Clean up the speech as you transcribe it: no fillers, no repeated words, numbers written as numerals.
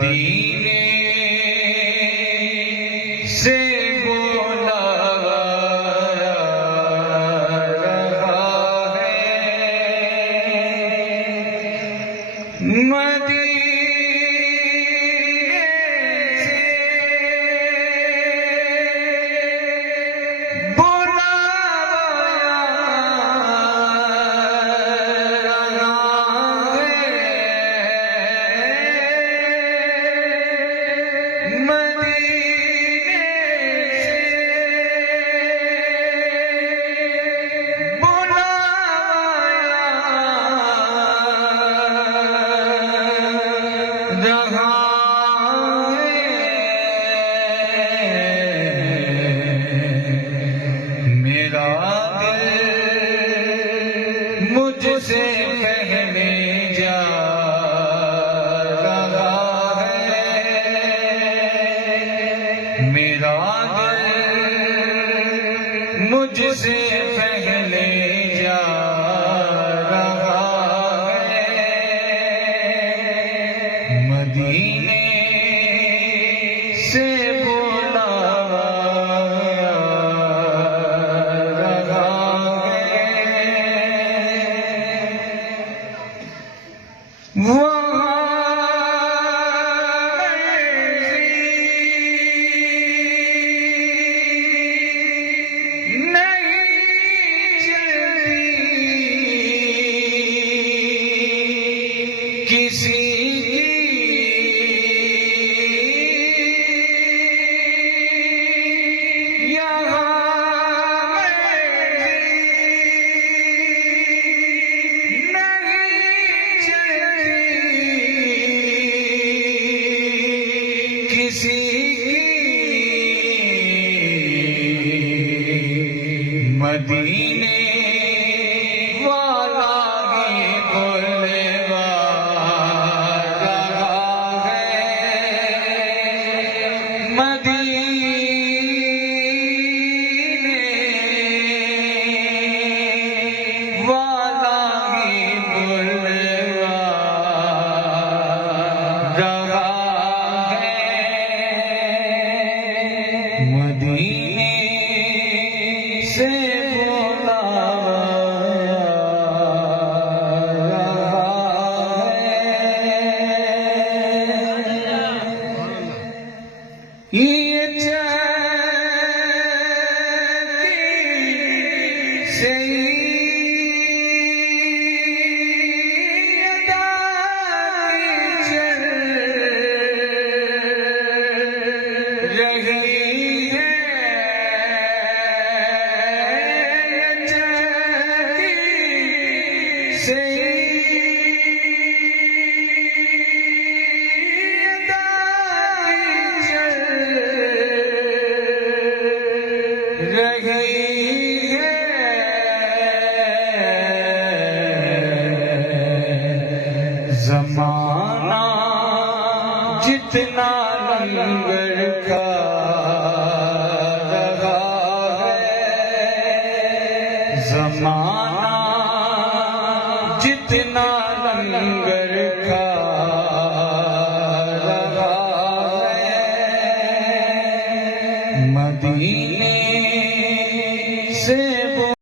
مدینے سے بولا رہا ہے، مدینے سے بولا رہا ہے، مجھ سے پہلے جا رہا ہے، میرا دل مجھ سے پہلے جا رہا ہے، مدینے سے بولا کسی مدینے والا ہی بولے رہا ہے، مدینے والا ہی بولے رہا ہے، مدینے سے بولا رہا ہے، یہ چاہتی سے زمانہ جتنا لنگر کا رہا ہے، زمانہ جتنا لنگر کا رہا ہے، مدینے